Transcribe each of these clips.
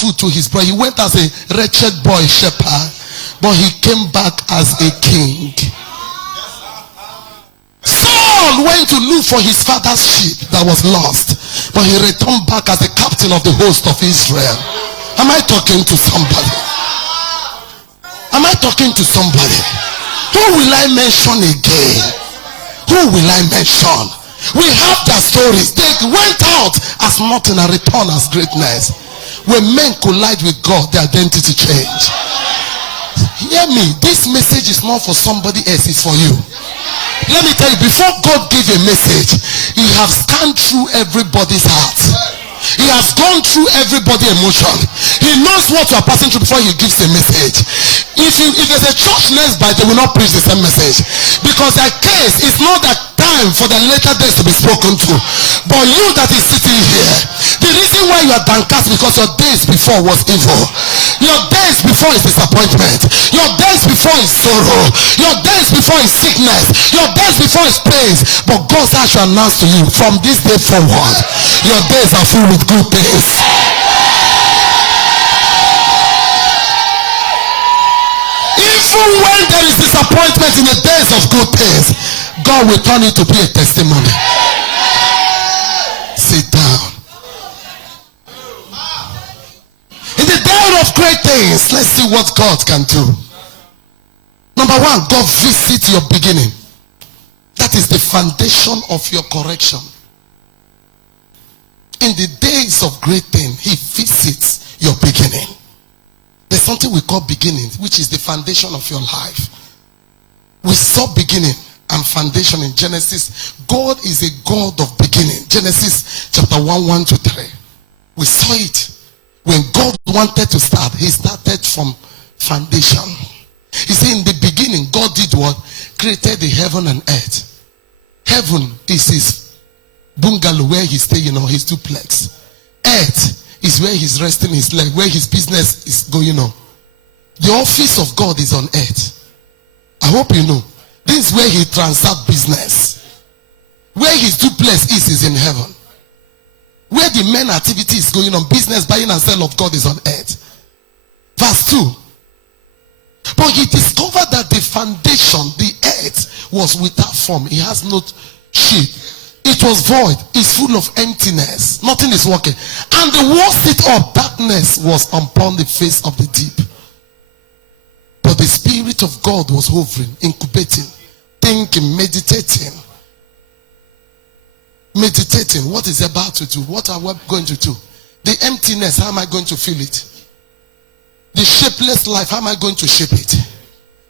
food to his brother. He went as a wretched boy shepherd, but he came back as a king. Saul went to look for his father's sheep that was lost, but he returned back as the captain of the host of Israel. Am I talking to somebody? Am I talking to somebody? Who will I mention again? Who will I mention? We have their stories. They went out as nothing and returned as greatness. When men collide with God, their identity change. Hear me. This message is not for somebody else, it's for you. Let me tell you, before God gave a message, he has scanned through everybody's heart. He has gone through everybody's emotion. He knows what you are passing through before he gives a message. If there's a church nearby, they will not preach the same message, because their case is not that time for the later days to be spoken to. But you that is sitting here, the reason why you are downcast because your days before was evil. Your days before is disappointment. Your days before is sorrow. Your days before is sickness. Your days before is pain. But God has to announce to you, from this day forward, your days are full with good things. Even when there is disappointment in the days of good things, God will turn it to be a testimony. Sit down. In the day of great things, let's see what God can do. Number one, God visits your beginning. That is the foundation of your correction. In the days of great things, he visits your beginning. There's something we call beginning, which is the foundation of your life. We saw beginning and foundation in Genesis. God is a God of beginning. Genesis chapter 1:1-3. We saw it. When God wanted to start, he started from foundation. He said in the beginning, God did what? Created the heaven and earth. Heaven is his bungalow where he's staying, or his duplex. Earth is where he's resting his leg, where his business is going on. The office of God is on earth. I hope you know. This is where he transacts business. Where his duplex is in heaven. Where the main activity is going on, business, buying and selling of God, is on earth. Verse 2. But he discovered that the foundation, the earth, was without form. It has no shape. It was void. It's full of emptiness. Nothing is working. And the worst seat of darkness was upon the face of the deep. But the Spirit of God was hovering, incubating, thinking, meditating. Meditating. What is about to do? What are we going to do? The emptiness, how am I going to feel it? The shapeless life, how am I going to shape it?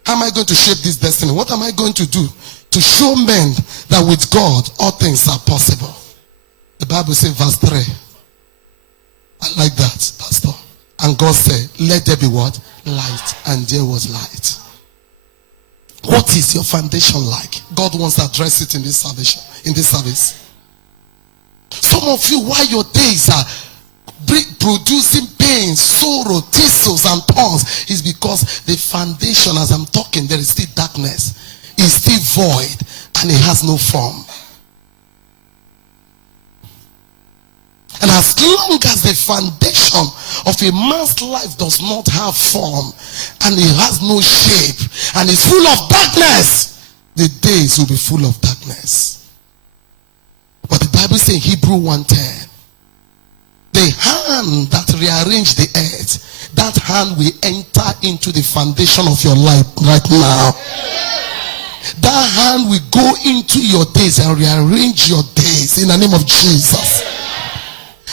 How am I going to shape this destiny? What am I going to do to show men that with God all things are possible? The Bible says, verse 3. I like that, Pastor. And God said, let there be what? Light. And there was light. What is your foundation like? God wants to address it in this salvation, in this service. Some of you, why your days are producing pain, sorrow, thistles and thorns, is because the foundation, as I'm talking, there is still darkness. It's still void and it has no form. And as long as the foundation of a man's life does not have form and it has no shape and is full of darkness, the days will be full of darkness. But the Bible says in Hebrew 1:10, the hand that rearranged the earth, that hand will enter into the foundation of your life right now. That hand will go into your days and rearrange your days in the name of Jesus.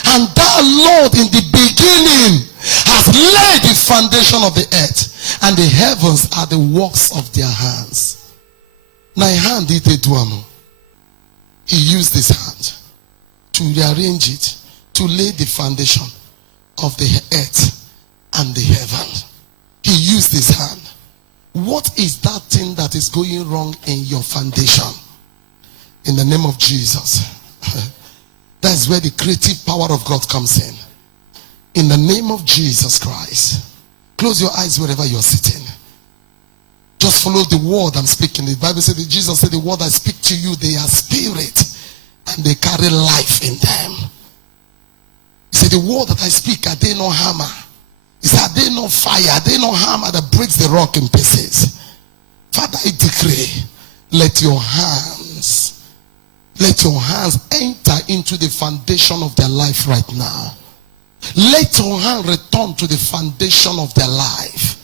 And that Lord in the beginning has laid the foundation of the earth, and the heavens are the works of their hands. Now hand did a duamo. He used his hand to rearrange it, to lay the foundation of the earth and the heaven. He used his hand. What is that thing that is going wrong in your foundation? In the name of Jesus. That's where the creative power of God comes in. In the name of Jesus Christ. Close your eyes wherever you're sitting. Just follow the word I'm speaking. The Bible said that Jesus said, the word I speak to you, they are spirit and they carry life in them. He said, the word that I speak, are they no hammer? He said, are they not fire? Are they not hammer that breaks the rock in pieces? Father, I decree, let your hands enter into the foundation of their life right now. Let your hand return to the foundation of their life.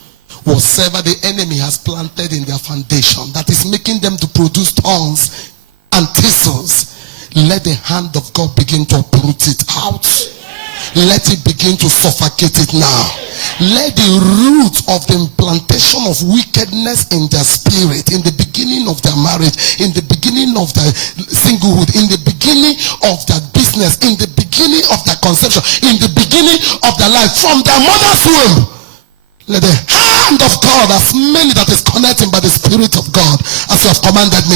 Whatever the enemy has planted in their foundation that is making them to produce thorns and thistles, let the hand of God begin to uproot it out. Let it begin to suffocate it now. Let the root of the implantation of wickedness in their spirit, in the beginning of their marriage, in the beginning of their singlehood, in the beginning of their business, in the beginning of their conception, in the beginning of their life, from their mother's womb, let the hand of God, as many that is connecting by the Spirit of God, as you have commanded me,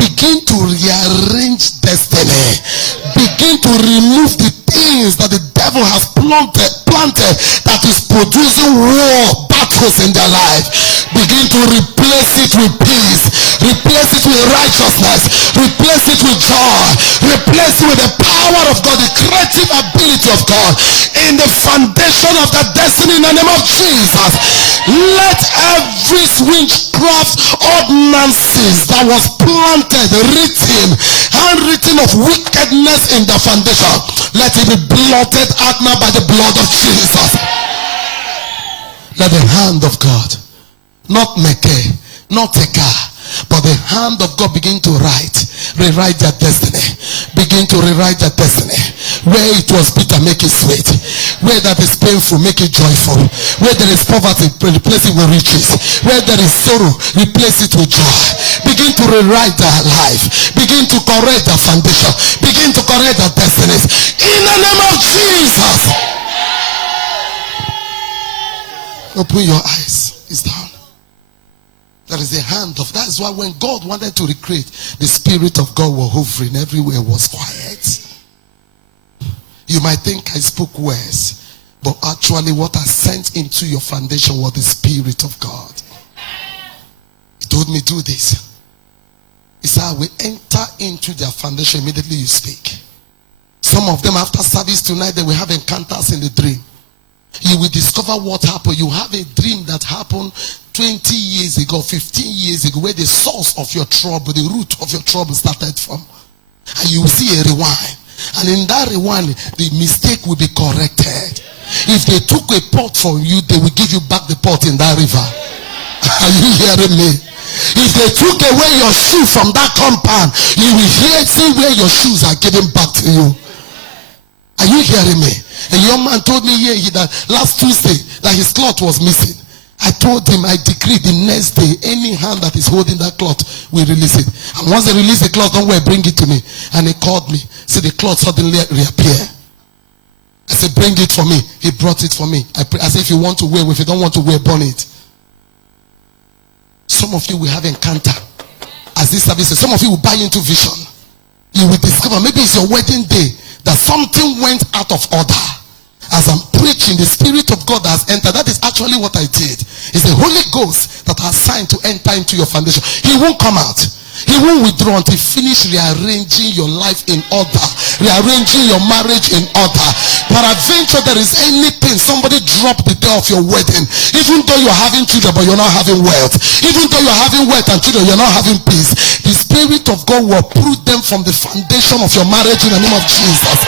begin to rearrange destiny. Begin to remove the things that the devil has planted that is producing war battles in their life. Begin to replace it with peace. Replace it with righteousness. Replace it with joy. Replace it with the power of God, the creative ability of God in the foundation of the destiny in the name of Jesus. Let every witchcraft ordinances that was planted, handwritten of wickedness in the foundation, let it be blotted out now by the blood of Jesus. Let the hand of God, not Meke, not Teka, but the hand of God begin to rewrite their destiny. Begin to rewrite their destiny. Where it was bitter, make it sweet. Where that is painful, make it joyful. Where there is poverty, replace it with riches. Where there is sorrow, replace it with joy. Begin to rewrite their life. Begin to correct their foundation. Begin to correct their destinies. In the name of Jesus. Open your eyes. It's down. There is a hand of, that's why when God wanted to recreate, the Spirit of God was hovering everywhere, was quiet. You might think I spoke words, but actually what I sent into your foundation was the Spirit of God. He told me, do this. He said, I will enter into their foundation. Immediately you speak. Some of them after service tonight, they will have encounters in the dream. You will discover what happened. You have a dream that happened 20 years ago, 15 years ago, where the source of your trouble, the root of your trouble started from. And you will see a rewind. And in that rewind, the mistake will be corrected. If they took a pot from you, they will give you back the pot in that river. Are you hearing me? If they took away your shoe from that compound, you will see where your shoes are given back to you. Are you hearing me? A young man told me here that last Tuesday that his cloth was missing. I told him, I decree the next day, any hand that is holding that cloth will release it. And once they release the cloth, don't worry, bring it to me. And he called me. Said the cloth suddenly reappeared. I said, bring it for me. He brought it for me. I said, if you want to wear, if you don't want to wear, burn it. Some of you will have encounter as this service says. Some of you will buy into vision. You will discover, maybe it's your wedding day, that something went out of order. As I'm preaching, the Spirit of God has entered. That is actually what I did. It's the Holy Ghost that has signed to enter into your foundation. He won't come out. He won't withdraw until he finish rearranging your life in order. Rearranging your marriage in order. Peradventure there is anything, somebody dropped the day of your wedding. Even though you're having children but you're not having wealth. Even though you're having wealth and children, you're not having peace. The Spirit of God will uproot them from the foundation of your marriage in the name of Jesus.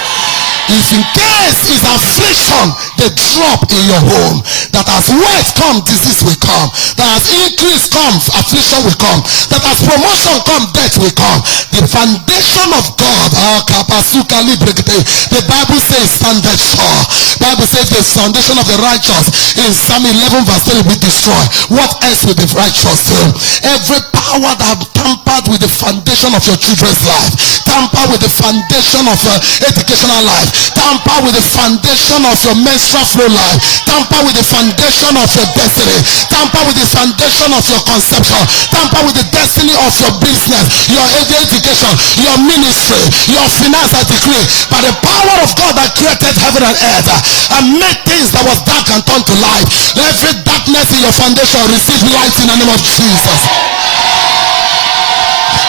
If in case it's affliction, they drop in your home. That as wealth comes, disease will come. That as increase comes, affliction will come. That as promotion comes, death will come. The foundation of God, the Bible says, standeth sure. Bible says the foundation of the righteous in Psalm 11 verse 3 will be destroyed. What else will the righteous do? Every power that have tampered with the foundation of your children's life, tamper with the foundation of your educational life, tamper with the foundation of your menstrual flow life, tamper with the foundation of your destiny, tamper with the foundation of your conception, tamper with the destiny of your business, your education, your ministry, your finance, I decree, by the power of God that created heaven and earth and made things that was dark and turned to light. Every darkness in your foundation receive light in the name of Jesus.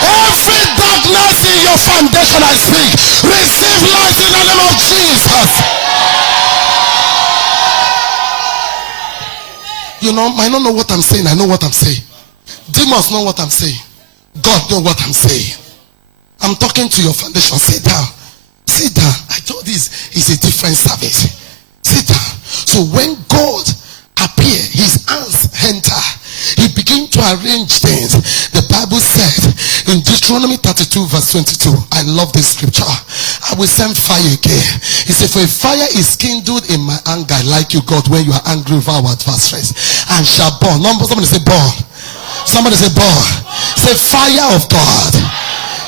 Every darkness in your foundation, I speak, receive light in the name of Jesus. You know, might not know what I'm saying. I know what I'm saying. Demons know what I'm saying. God know what I'm saying. I'm talking to your foundation. Sit down. Sit down. I told this is a different service. Sit down. So when God appear, his hands enter. He began to arrange things. The Bible said in Deuteronomy 32 verse 22. I love this scripture. I will send fire again. He said, for a fire is kindled in my anger, like you, God, when you are angry with our adversaries, and shall burn. Somebody say burn. Somebody say burn. Say fire of God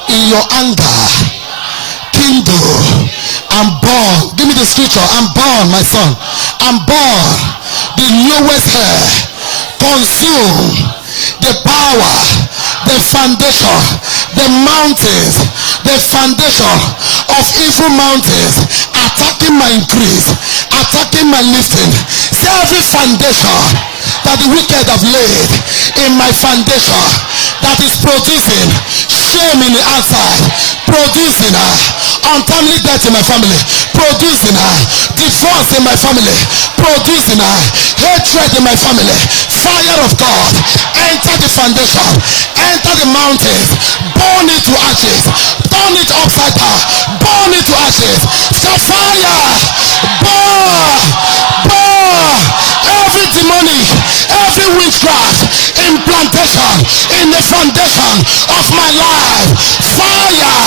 in your anger, kindle and burn. Give me the scripture. And burn, my son. And burn the lowest hair. Consume the power, the foundation, the mountains, the foundation of evil mountains, attacking my increase, attacking my lifting. See every foundation that the wicked have laid in my foundation that is producing shame in the outside, producing untimely death in my family, producing divorce in my family, producing hatred in my family. Fire of God, enter the foundation, enter the mountains, burn it to ashes, turn it upside down, burn it to ashes. So fire, burn, burn every demonic, every witchcraft implantation in the foundation of my life. Fire,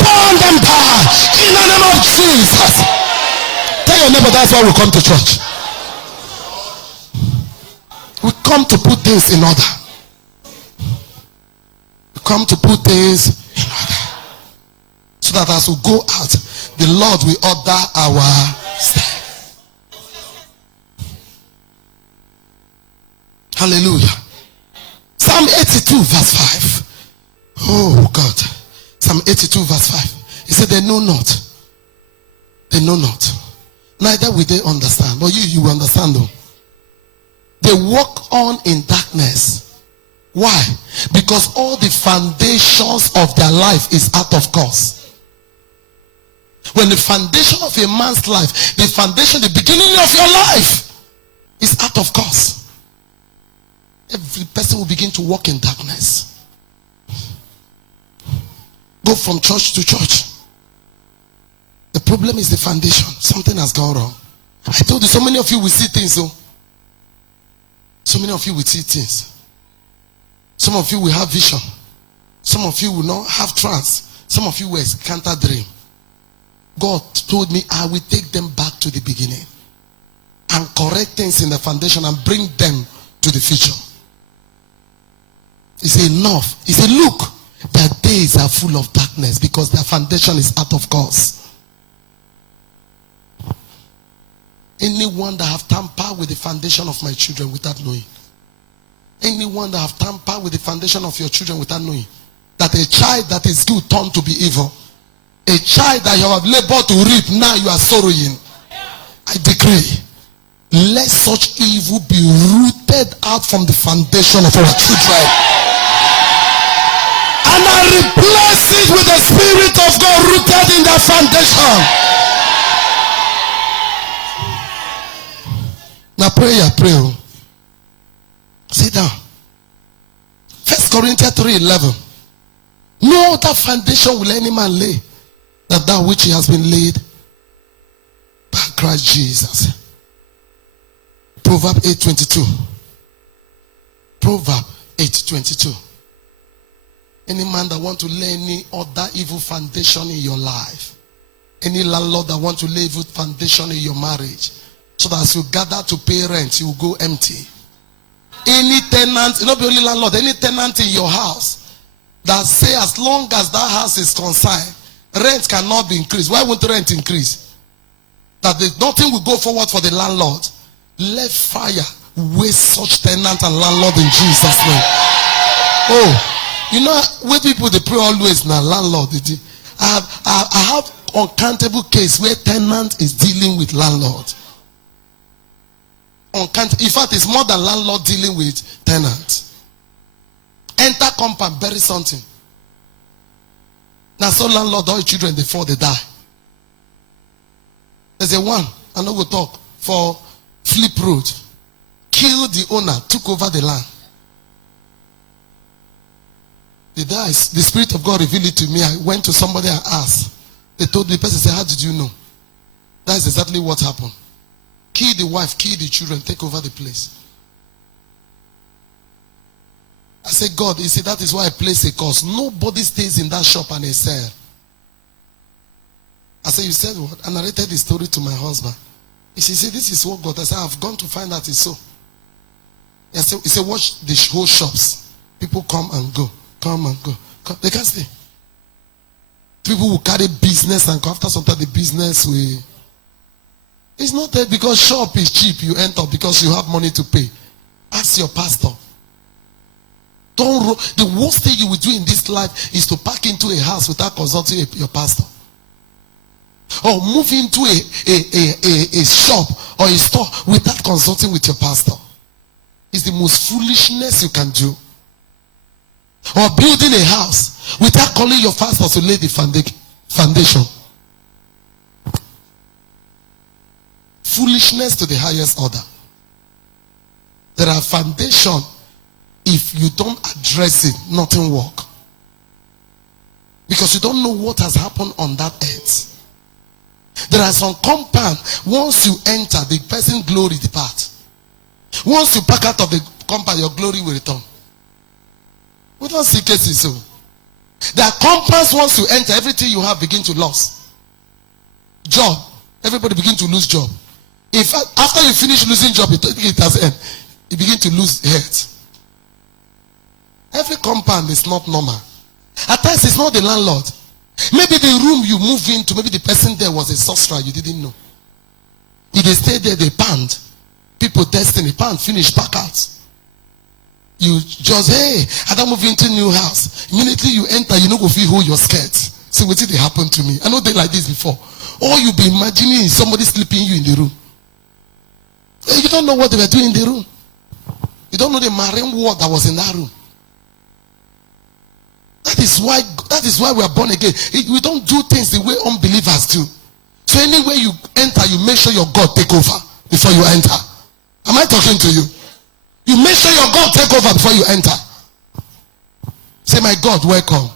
burn them down in the name of Jesus. Tell your neighbor that's why we come to church. We come to put things in order. We come to put things in order. So that as we go out, the Lord will order our steps. Hallelujah. Psalm 82 verse 5. Oh God. Psalm 82 verse 5. He said they know not. They know not. Neither will they understand. But you will understand though. They walk on in darkness. Why? Because all the foundations of their life is out of course. When the foundation of a man's life, the foundation, the beginning of your life is out of course, every person will begin to walk in darkness. Go from church to church. The problem is the foundation. Something has gone wrong. I told you, so many of you will see things. So many of you will see things. Some of you will have vision. Some of you will not have trance. Some of you will encounter dream. God told me I will take them back to the beginning and correct things in the foundation and bring them to the future. He said enough. He said look, their days are full of darkness because their foundation is out of course. Anyone that have tampered with the foundation of my children without knowing. Anyone that have tampered with the foundation of your children without knowing. That a child that is good turned to be evil. A child that you have labored to reap, now you are sorrowing. I decree, let such evil be rooted out from the foundation of our children. And I replace it with the Spirit of God rooted in that foundation. Now pray. Sit down. 1 Corinthians 3:11. No other foundation will any man lay than that which he has been laid by Christ Jesus. Proverbs 8:22. Proverbs 8:22. Any man that want to lay any other evil foundation in your life, any landlord that want to lay evil foundation in your marriage, so that as you gather to pay rent, you will go empty. Any tenant, not only landlord, any tenant in your house that say as long as that house is concerned, rent cannot be increased. Why won't rent increase? That nothing will go forward for the landlord. Let fire waste such tenant and landlord in Jesus' name. Oh, you know, where people they pray always now, landlord. I have uncountable case where tenant is dealing with landlord. In fact, it's more than landlord dealing with tenant. Enter compound, bury something. Now, so landlord, all children, before they die. There's a one, I know we'll talk, for Flip Road. killed the owner, took over the land. The Spirit of God revealed it to me. I went to somebody and asked. They told the person, said, how did you know? That's exactly what happened. Kill the wife, kill the children, take over the place. I said, God, you see, that is why I place a curse. Nobody stays in that shop and they sell. I said, you said what? I narrated the story to my husband. He said, this is what God. I said, I've gone to find out it's so. He said, watch the whole shops. People come and go. Come and go. Come. They can't stay. People will carry business and after some time the business will. It's not that because shop is cheap, you enter because you have money to pay. Ask your pastor. The worst thing you will do in this life is to pack into a house without consulting your pastor. Or move into a shop or a store without consulting with your pastor. It's the most foolishness you can do. Or building a house without calling your pastor to lay the foundation. Foolishness to the highest order. There are foundation. If you don't address it, nothing work. Because you don't know what has happened on that earth. There are some compound. Once you enter, the person's glory depart. Once you pack out of the compound, your glory will return. We don't see cases so. There are compounds. Once you enter, everything you have begin to lose. Job, everybody begin to lose job. In fact, after you finish losing job, it has end. You begin to lose health. Every compound is not normal. At times it's not the landlord. Maybe the room you move into, maybe the person there was a sorcerer you didn't know. If they stayed there, they panned. People destiny, pan, finish, pack out. You just, hey, I don't move into a new house. Immediately you enter, you know go feel hold your skirt. See what did happen to me? I know they like this before. Or you be imagining somebody sleeping you in the room. You don't know what they were doing in the room. You don't know the marine war that was in that room. That is why we are born again. We don't do things the way unbelievers do. So anywhere you enter, you make sure your God take over before you enter. Am I talking to you? You make sure your God take over before you enter. Say, my God, welcome.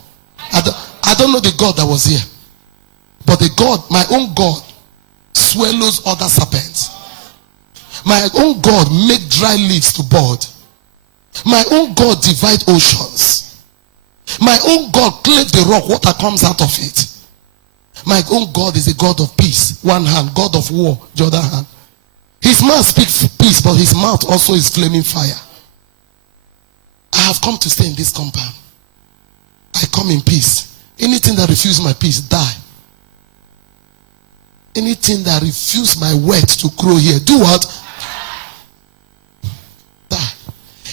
I don't know the God that was here. But the God, my own God, swallows other serpents. My own God make dry leaves to bud. My own God divide oceans. My own God cleave the rock, water comes out of it. My own God is a God of peace. One hand, God of war, the other hand. His mouth speaks peace, but his mouth also is flaming fire. I have come to stay in this compound. I come in peace. Anything that refuses my peace, die. Anything that refuses my word to grow here, do what? Die.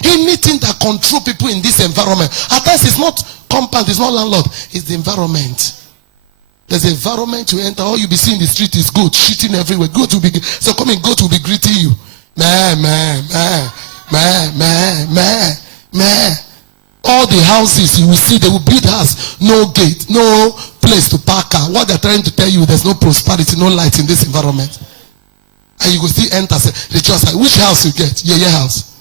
Anything that control people in this environment. At times it's not compound, it's not landlord, it's the environment. There's an environment you enter, all you be seeing in the street is goat shitting everywhere. Goat will be, so coming, goat will be greeting you. All the houses you will see, they will build house, no gate, no place to park car. What they're trying to tell you, there's no prosperity, no light in this environment. And you will still enter, say, rejoice. Which house you get? Yeah, house.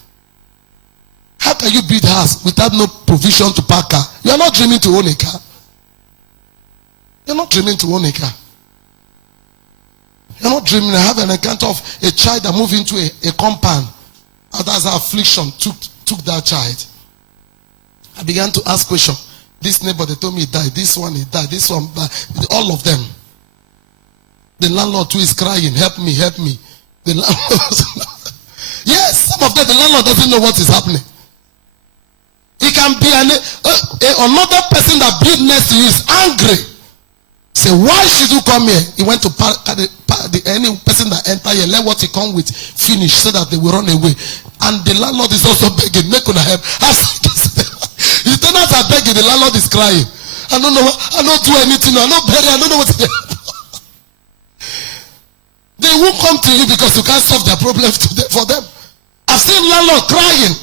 How can you build house without no provision to park car? You are not dreaming to own a car. You're not dreaming to own a car. You're not dreaming. I have an account of a child that moved into a compound. That's affliction took that child. I began to ask questions. This neighbor, they told me he died. This one, he died. This one, all of them. The landlord too is crying, help me, help me. The landlord, yes, some of them, the landlord doesn't know what is happening. He can be another person that built next to you is angry. Say, why should you come here? He went to any person that enter here, let what he come with finish so that they will run away. And the landlord is also begging, make una help. The tenants are begging, the landlord is crying. I don't know, I don't do anything, I don't bury, I don't know what to do. They won't come to you because you can't solve their problems for them. I've seen landlord crying.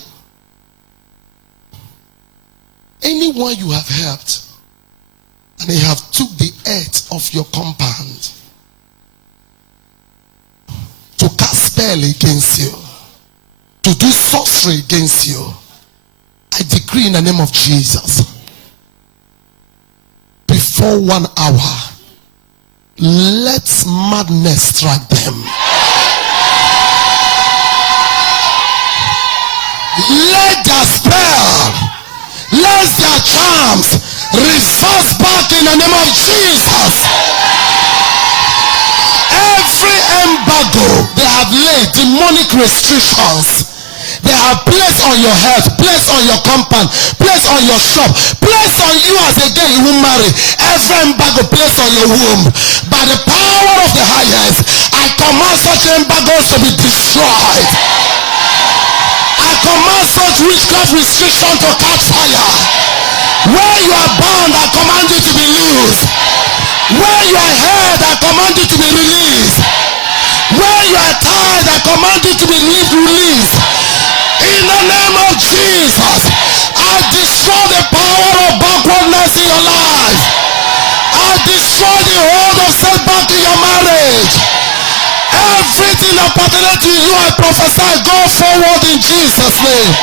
Anyone you have helped, and they have took the earth of your compound to cast spell against you, to do sorcery against you, I decree in the name of Jesus, before 1 hour, let madness strike them. Let their spell, let their charms reverse back in the name of Jesus. Every embargo they have laid, demonic restrictions, they have placed on your health, placed on your compound, placed on your shop, placed on you as a girl you will marry. Every embargo placed on your womb, by the power of the highest, I command such embargoes to be destroyed. I command such witchcraft restriction to catch fire. Where you are bound, I command you to be loose. Where you are held, I command you to be released. Where you are tied, I command you to be released. In the name of Jesus, I destroy the power of backwardness in your life. I destroy the hold of setback in your marriage. Everything that pertains to you, I prophesy, go forward in Jesus' name.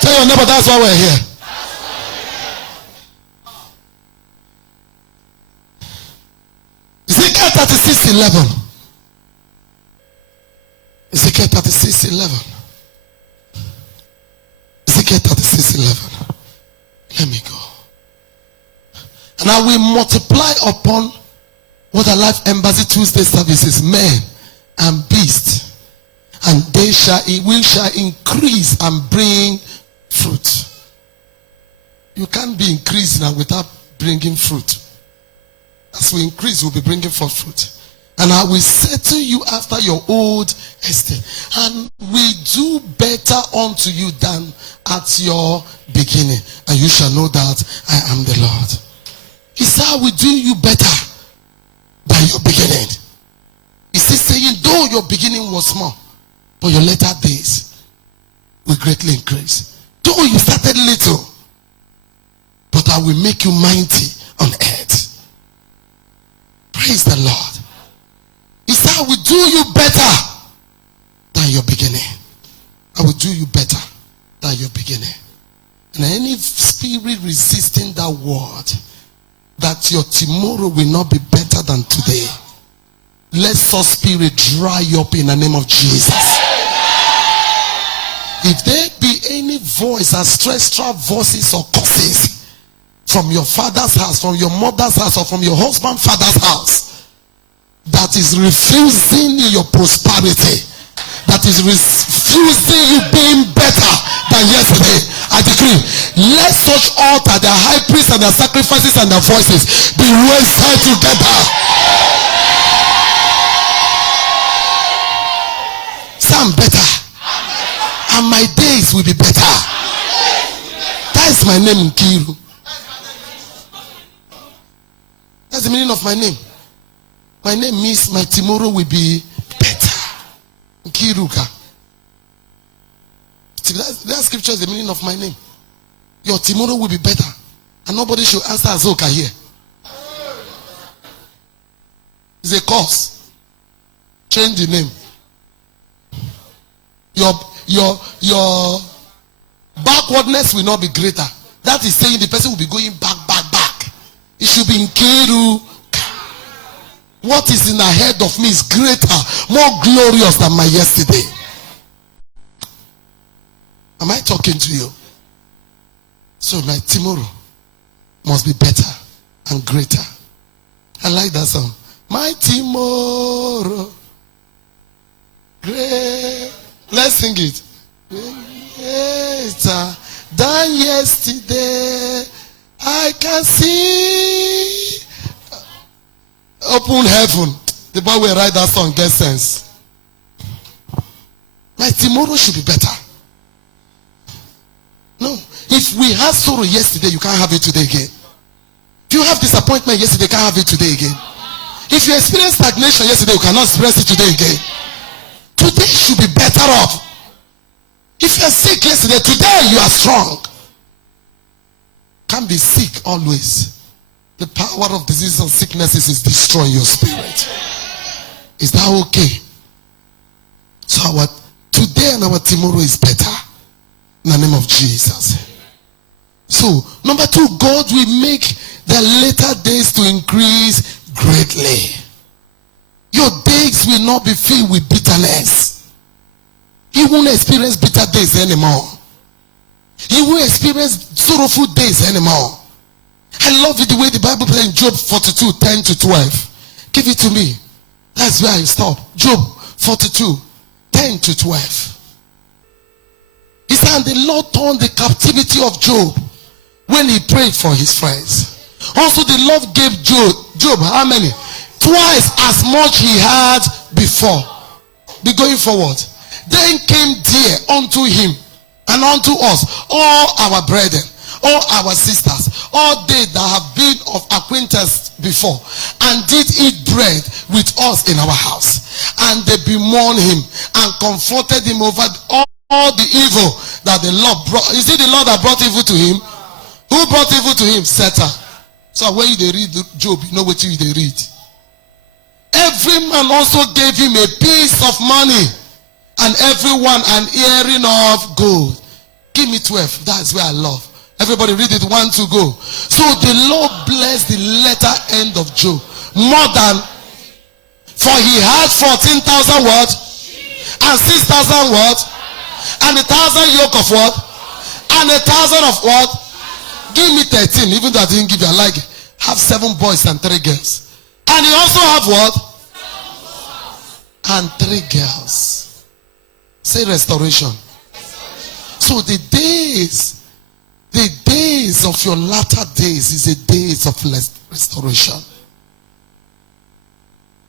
Tell your neighbor, that's why we're here. Ezekiel 36:11. Ezekiel 36:11. Ezekiel 36:11. Let me go. And I will multiply upon Water Life Embassy Tuesday services men and beasts, and we shall increase and bring fruit. You can't be increasing without bringing fruit. As we increase, we'll be bringing forth fruit. And I will settle you after your old estate, and we do better unto you than at your beginning, and you shall know that I am the Lord. He said, I will do you better than your beginning. He says, saying, though your beginning was small, but your later days will greatly increase. Though you started little, but I will make you mighty on earth. Praise the Lord. He said, I will do you better than your beginning. I will do you better than your beginning. And any spirit resisting that word, that your tomorrow will not be better than today, let such spirit dry up in the name of Jesus. If there be any voice, ancestral voices or curses from your father's house, from your mother's house, or from your husband's father's house, that is refusing your prosperity, that is refusing you being better than yesterday, I decree, let such altar, their high priests and their sacrifices and their voices be wasted together. Say, I'm better, and my days will be better. That is my name, Nkiru. That's the meaning of my name. My name means my tomorrow will be better. Nkiruka. That scripture is the meaning of my name. Your tomorrow will be better. And nobody should answer Azoka here. It's a curse. Change the name. Your backwardness will not be greater. That is saying the person will be going back. It should be Nkiru. What is in ahead of me is greater, more glorious than my yesterday. Am I talking to you? So my tomorrow must be better and greater. I like that song. My tomorrow, great. Let's sing it. Greater than yesterday, I can see. Open heaven. The boy will write that song, get sense. My tomorrow should be better. No. If we had sorrow yesterday, you can't have it today again. If you have disappointment yesterday, you can't have it today again. If you experienced stagnation yesterday, you cannot experience it today again. Today should be better off. If you are sick yesterday, today you are strong. Can't be sick always. The power of disease and sicknesses is destroying your spirit. Is that okay? So our today and our tomorrow is better. In the name of Jesus. So, number 2, God will make the later days to increase greatly. Your days will not be filled with bitterness. You won't experience bitter days anymore. You won't experience sorrowful days anymore. I love it the way the Bible says in Job 42, 10 to 12. Give it to me. That's where I stop. Job 42, 10 to 12. He said, and the Lord turned the captivity of Job when he prayed for his friends. Also the Lord gave Job how many? Twice as much he had before. Be going forward. Then came dear unto him and unto us all our brethren, all our sisters, all they that have been of acquaintance before, and did eat bread with us in our house. And they bemoaned him and comforted him over all the evil that the Lord brought. Is it the Lord that brought evil to him? Who brought evil to him? Satan. So when you read Job, you know what you read. Every man also gave him a piece of money, and everyone an earring of gold. Give me 12. That's where I love. Everybody read it. 1 to go. So the Lord blessed the latter end of Job more than, for he had 14,000 what? And 6,000 what? And 1,000 yoke of what? And 1,000 of what? Give me 13. Even though I didn't give you, I like it. Have 7 boys and 3 girls. And he also have what? And 3 girls. Say restoration. So the days of your latter days is the days of restoration.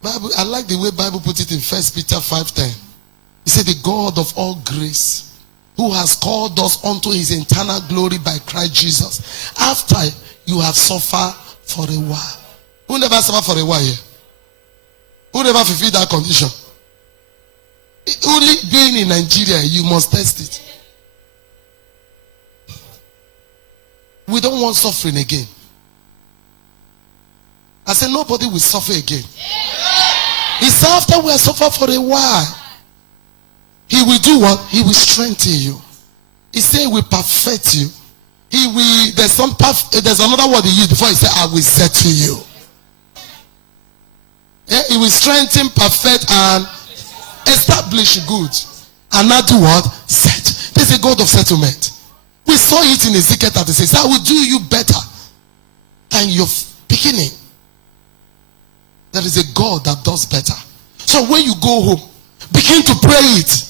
Bible, I like the way Bible put it in 1 Peter 5:10. He said, the God of all grace, who has called us unto his eternal glory by Christ Jesus, after you have suffered for a while. Who never suffered for a while here? Who never fulfilled that condition? Only being in Nigeria, you must test it. We don't want suffering again. I said nobody will suffer again. It's after we have suffered for a while. He will do what? He will strengthen you. He said he will perfect you. He will, there's another word he used before he said, I will settle you. Yeah, he will strengthen, perfect, and establish good. And not do what? Set. There's a God of settlement. We saw it in Ezekiel 36. I will do you better than your beginning. There is a God that does better. So when you go home, begin to pray it.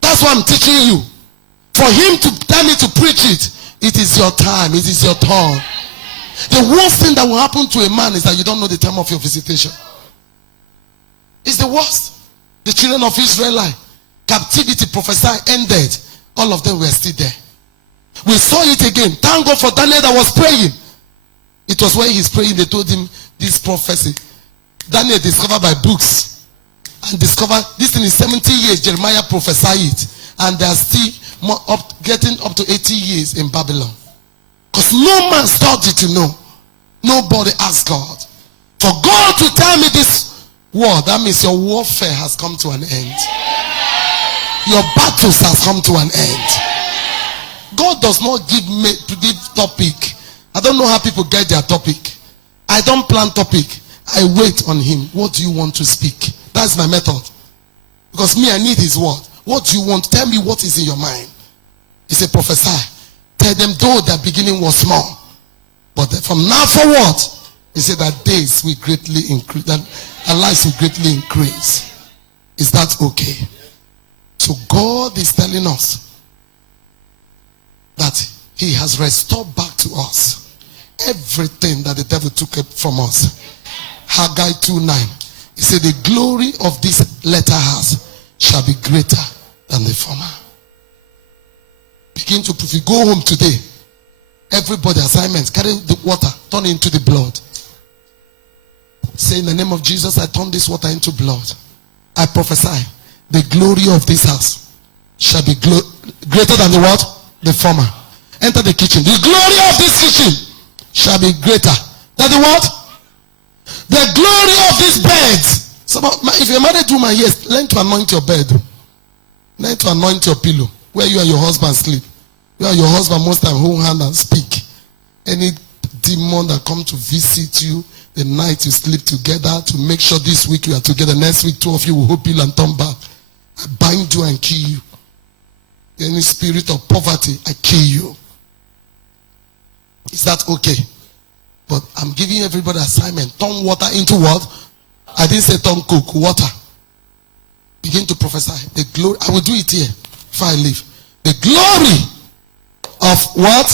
That's what I'm teaching you. For him to tell me to preach it, it is your time, it is your turn. The worst thing that will happen to a man is that you don't know the time of your visitation. It's the worst. The children of Israel, captivity prophesy ended. All of them were still there. We saw it again. Thank God for Daniel that was praying. It was when he's praying, they told him this prophecy. Daniel discovered by books and discovered this thing in 70 years. Jeremiah prophesied it, and they are still getting up to 80 years in Babylon. Because no man started to know. Nobody asked God. For God to tell me this word, that means your warfare has come to an end. Your battles has come to an end. God does not give topic. I don't know how people get their topic. I don't plan topic. I wait on him. What do you want to speak? That's my method. Because me, I need his word. What do you want? Tell me what is in your mind. He said, prophesy. Tell them though their beginning was small. But from now forward, he said that days will greatly increase. That our lives will greatly increase. Is that okay? So God is telling us that he has restored back to us everything that the devil took from us. Haggai 2:9. He said the glory of this latter house shall be greater than the former. Begin to, if you go home today, everybody assignments, carry the water, turn it into the blood. Say in the name of Jesus, I turn this water into blood. I prophesy the glory of this house shall be greater than the what? The former. Enter the kitchen. The glory of this kitchen shall be greater than the what? The glory of this bed If you're a married woman, yes, learn to anoint your bed. Learn to anoint your pillow. Where you and your husband sleep. You and your husband most time hold hand and speak. Any demon that come to visit you, the night you sleep together, to make sure this week you are together. Next week, 2 of you will hope you and turn back. I bind you and kill you. Any spirit of poverty, I kill you. Is that okay? But I'm giving everybody assignment. Turn water into what? I didn't say turn cook, water. Begin to prophesy. The glory, I will do it here before I leave. The glory of what?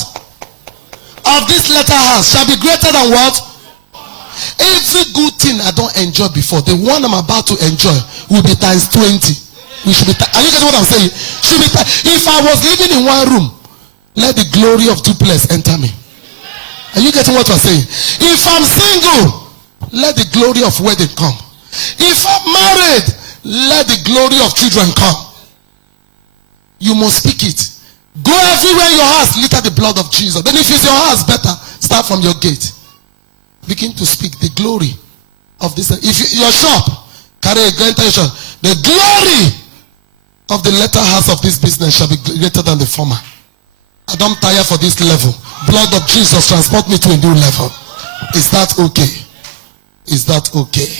Of this latter house shall be greater than what? Every good thing I don't enjoy before, the one I'm about to enjoy will be times 20. We should be. Are you getting what I'm saying? Should be. If I was living in one room, let the glory of duplex enter me. Are you getting what I'm saying? If I'm single, let the glory of wedding come. If I'm married, let the glory of children come. You must speak it. Go everywhere in your house, litter the blood of Jesus. Then if it's your house, better start from your gate. Begin to speak the glory of this. If your shop, carry a enter your shop. The glory of the latter house of this business shall be greater than the former. I don't tire for this level. Blood of Jesus transport me to a new level. Is that okay? Is that okay?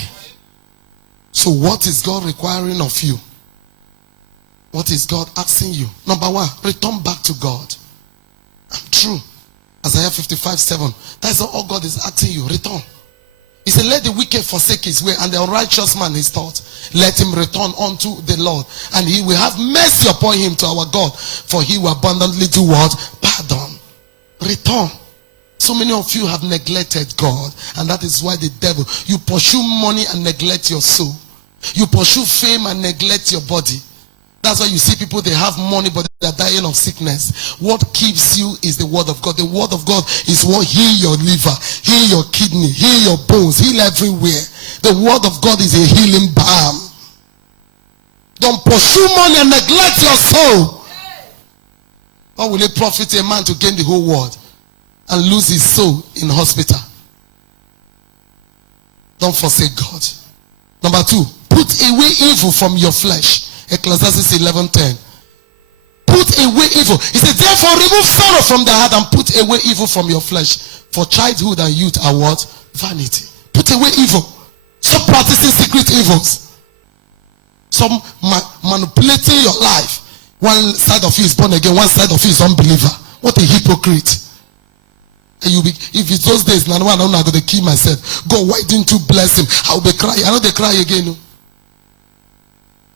So what is God requiring of you? What is God asking you? Number one, return back to God. I'm true. Isaiah 55:7. That's all God is asking you. Return. He said, let the wicked forsake his way, and the unrighteous man his thoughts. Let him return unto the Lord, and he will have mercy upon him, to our God. For he will abundantly do what? Pardon. Return. So many of you have neglected God, and that is why the devil, you pursue money and neglect your soul. You pursue fame and neglect your body. That's why you see people, they have money, but they're dying of sickness. What keeps you is the word of God. The word of God is what heal your liver, heal your kidney, heal your bones, heal everywhere. The word of God is a healing balm. Don't pursue money and neglect your soul. What will it profit a man to gain the whole world and lose his soul in hospital? Don't forsake God. Number two, put away evil from your flesh. Ecclesiastes 11:10. Put away evil. He said, therefore remove sorrow from the heart and put away evil from your flesh. For childhood and youth are what? Vanity. Put away evil. Stop practicing secret evils. Stop manipulating your life. One side of you is born again, one side of you is unbeliever. What a hypocrite. And you be, if it's those days, I'm not going to kill myself. God, why didn't you bless him? I'll be crying. I know they cry again. No?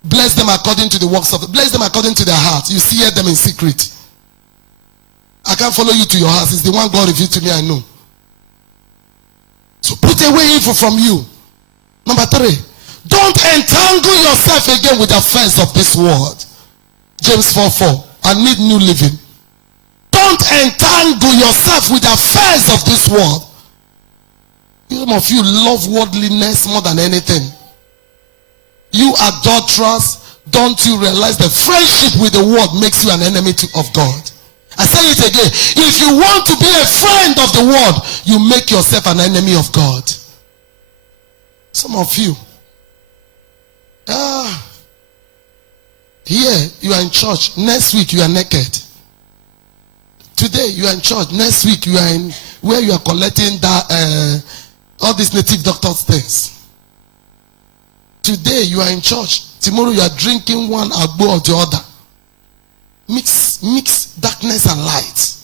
Bless them according to the works of, bless them according to their heart. You see them in secret. I can't follow you to your house. It's the one God revealed to me, I know. So put away evil from you. Number three, don't entangle yourself again with the affairs of this world. James 4:4. I need new living. Don't entangle yourself with the affairs of this world. Some of you love worldliness more than anything. You adulterers, don't you realize that friendship with the world makes you an enemy of God? I say it again. If you want to be a friend of the world, you make yourself an enemy of God. Some of you, here you are in church. Next week you are naked. Today you are in church. Next week you are in where you are collecting that all these native doctors things. Today you are in church. Tomorrow you are drinking one agbo or the other. Mix darkness and light.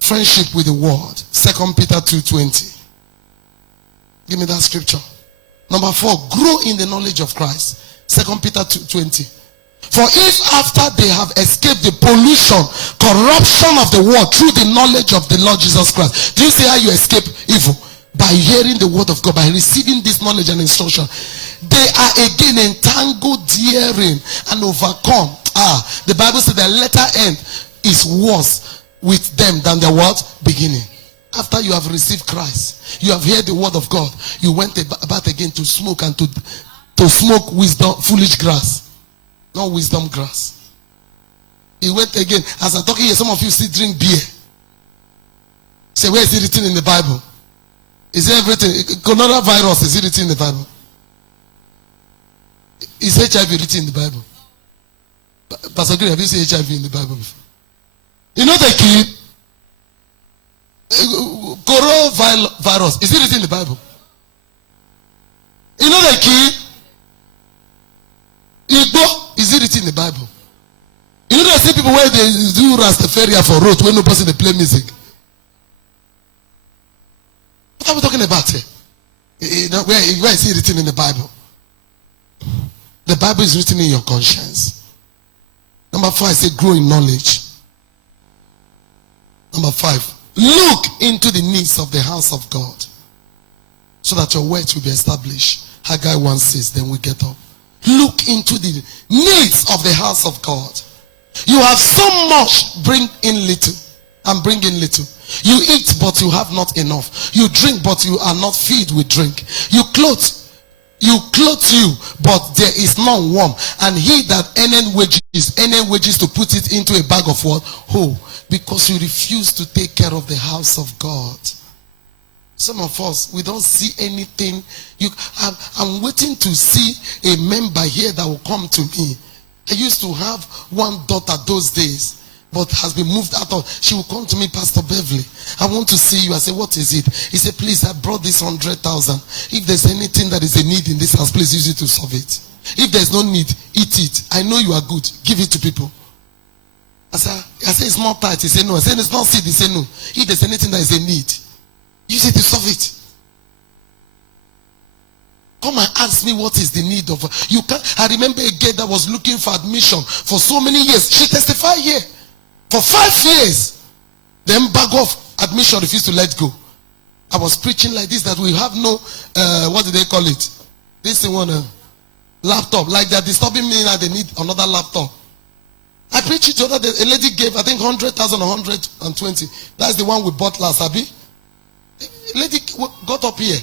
Friendship with the world. 2 Peter 2:20. Give me that scripture. Number 4, grow in the knowledge of Christ. 2 Peter 2:20. For if after they have escaped the pollution, corruption of the world through the knowledge of the Lord Jesus Christ. Do you see how you escape evil? By hearing the word of God, by receiving this knowledge and instruction. They are again entangled therein and overcome. The Bible says the latter end is worse with them than the what? Beginning. After you have received Christ, you have heard the word of God, you went about again to smoke and to smoke wisdom, foolish grass. Not wisdom grass. He went again. As I'm talking here, some of you still drink beer. Say, where is it written in the Bible? Is everything? Coronavirus, is it written in the Bible? Is HIV written in the Bible? Pastor Gary, have you seen HIV in the Bible before? You know the key? Coronavirus, is it written in the Bible? You know the key? Igbo, is it written in the Bible? You know, there are people where they do Rastafaria for road when no person they play music. What are we talking about here? Where is it written in the Bible? The Bible is written in your conscience. Number 5, I say grow in knowledge. Number 5, look into the needs of the house of God, so that your words will be established. Haggai 1:6, then we get up. Look into the needs of the house of God. You have so much, bring in little, and bring in little. You eat, but you have not enough. You drink, but you are not filled with drink. You clothe, but there is none warm. And he that earneth wages to put it into a bag of what? Whole. Because you refuse to take care of the house of God. Some of us, we don't see anything. I'm waiting to see a member here that will come to me. I used to have one daughter those days, but has been moved out of. She will come to me, Pastor Beverly, I want to see you. I said, what is it? He said, please, I brought this 100,000. If there's anything that is a need in this house, please use it to solve it. If there's no need, eat it. I know you are good. Give it to people. I said, it's not tight. He said, no. I said, it's not seed. He said, no. If there's anything that is a need, use it to solve it. Come and ask me what is the need of you. I remember a girl that was looking for admission for so many years. She testified here for 5 years. The embargo of admission refused to let go. I was preaching like this, that we have no what do they call it? This one laptop. Like they're disturbing me now. They need another laptop. I preached it the other day. A lady gave, I think, 100,000 or 120. That's the one we bought last, Abby. A lady got up here.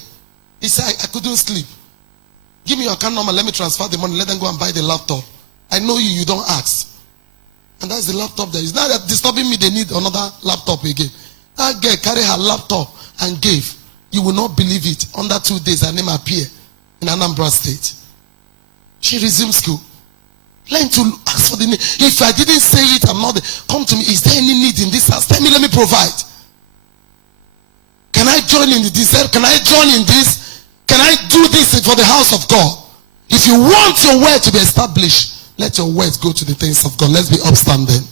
He said, I couldn't sleep. Give me your account number. Let me transfer the money. Let them go and buy the laptop. I know you. You don't ask. And that's the laptop there. It's not that disturbing me. They need another laptop again. That girl carried her laptop and gave. You will not believe it. Under 2 days, her name appeared in Anambra State. She resumed school. Learn to ask for the need. If I didn't say it, I'm not there. Come to me. Is there any need in this house? Tell me. Let me provide. Can I join in this? Can I join in this? Can I do this for the house of God? If you want your word to be established, let your words go to the things of God. Let's be upstanding.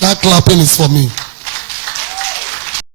That clapping is for me.